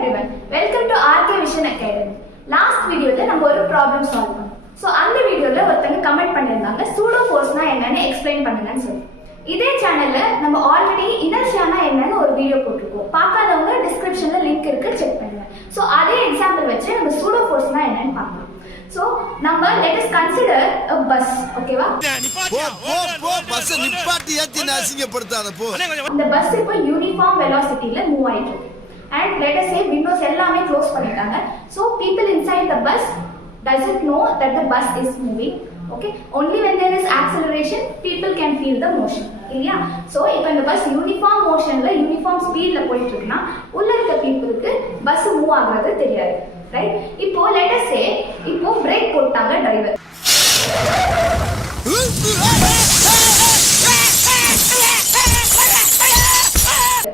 everyone. Welcome to RK Vision Academy. Last video நம்ம ஒரு problem solve பண்ணோம். So அந்த வீடியோல ஒருத்தங்க கமெண்ட் பண்ணிருந்தாங்க pseudo forceனா என்னன்னு எக்ஸ்பிளைன் பண்ணுங்கன்னு சொல்லி. இதே சேனல்ல நம்ம ஆல்ரெடி இனர்ஷியானா என்னன்னு ஒரு வீடியோ போட்டுருக்கோம். பார்க்காதவங்க டிஸ்கிரிப்ஷன்ல லிங்க் இருக்கு, செக் பண்ணுங்க. So அதே எக்ஸாம்பிள் வச்சு நம்ம pseudo forceனா என்னன்னு பார்க்கலாம். So நம்ம let us consider a bus, ஓகேவா? பஸ் நிப்பாட்டி ஏத்தி நாசிங்கப்படுத்தாத போ. இந்த பஸ் இப்போ யூனிஃபார்ம் வெலாசிட்டில மூவ் ஆயிட்டு இருக்கு. And let us say windows எல்லாமே க்ளோஸ் பண்ணிட்டாங்க. So people inside the bus doesn't know that the bus is moving. Okay, only when there is acceleration people can feel the motion. இல்லையா? So இப்போ இந்த bus uniform மோஷன்ல uniform ஸ்பீட்ல போயிட்டு இருக்குன்னா உள்ள இருக்க பீப்புளுக்கு பஸ் மூவ் ஆகுறது தெரியாது. ரைட்? இப்போ let us say இப்போ பிரேக் போட்டாங்க டிரைவர்.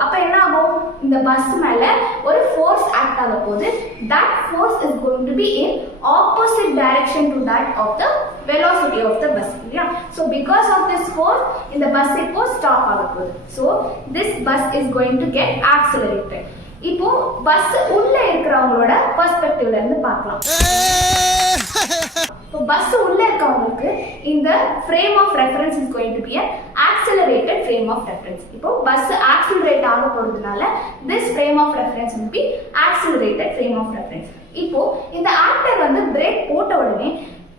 அப்ப என்ன ஆகும்? இந்த பஸ் மேல ஒரு ஃபோர்ஸ் ஆக்ட் ஆக போகுது. that force is going to be in opposite direction to that of the velocity of the bus. இல்லையா? So because of this force இந்த பஸ் இப்போ ஸ்டாப் ஆக போகுது. So this bus is going to get accelerated. இப்போ bus உள்ள இருக்கிறவங்களோட பெர்ஸ்பெக்டிவ்ல இருந்து பார்க்கலாம். இப்போ பஸ் உள்ள இருக்கவங்களுக்கு இந்த frame of reference is going to be an accelerated frame of reference. இப்போ பஸ் ஆக்சிலரேட் ஆக போறதுனால this frame of reference will be accelerated frame of reference. இப்போ இந்த ஆக்டர் வந்து பிரேக் போட்ட உடனே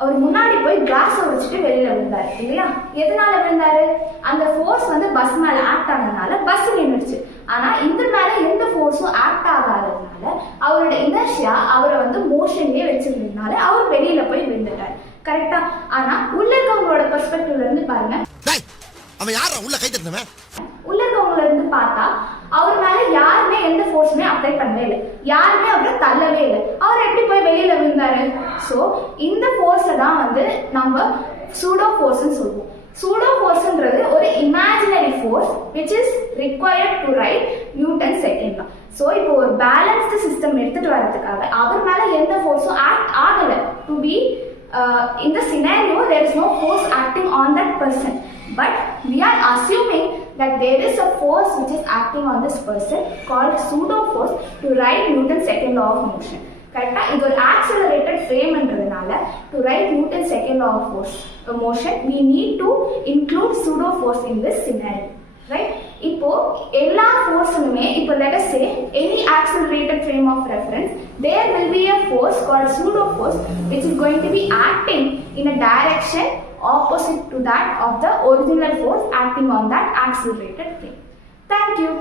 அவர் முன்னாடி போய் கிளாஸ் உடைச்சிட்டு வெளியில விழுந்தாரு. இல்லையா? எதனால விழுந்தாரு? அந்த ஃபோர்ஸ் வந்து பஸ் மேல ஆக்ட் ஆனதுனால பஸ் நின்னுடுச்சு. ஆனா இந்த மேல எந்த ஃபோர்ஸும் ஆக்ட் ஆகாததுனால அவரோட இனர்ஷியா அவரை வந்து மோஷன்லயே வச்சிருந்ததுனால அவர் வெளியில போய் விழுந்துட்டாரு. கரெக்டா? ஆனா உள்ள இருக்கவங்களோட பெர்ஸ்பெக்டிவ்ல இருந்து பாருங்க. அவன் யாரா உள்ள கை தட்டனவன்? உள்ள இருக்கவங்கள இருந்து பார்த்தா அவர் மேல யாருமே எந்த ஃபோர்ஸுமே அப்ளை பண்ணவே இல்லை. யாருமே அவரை தள்ளவே இல்லை. அவர் எப்படி போய் வெளியில விழுந்தாரு? சோ இந்த ஃபோர்ஸை தான் வந்து நம்ம சூடோ ஃபோர்ஸ்னு சொல்லுவோம். சூடோ ஃபோர்ஸ்ன்றது ஒரு imaginary force which is required to write Newton's second law. So இப்போ ஒரு பேலன்ஸ்டு சிஸ்டம் எடுத்துட்டு வரதுக்காக அவர் மேல எந்த ஃபோர்ஸும் ஆக்ட் ஆகல. To be in the scenario there is no force acting on that person, but we are assuming that there is a force which is acting on this person called pseudo force to write Newton's second law of motion. கரெக்டா? இது ஒரு accelerated ஃப்ரேம்ன்றதுனால to write Newton's second law of motion we need to include pseudo force in this scenario. Right? இப்போ எல்லா ஃபோர்ஸுமே இப்போ let us say any accelerated frame of reference there will be a force called pseudo force which is going to be acting in a direction opposite to that of the original force acting on that accelerated frame. Thank you.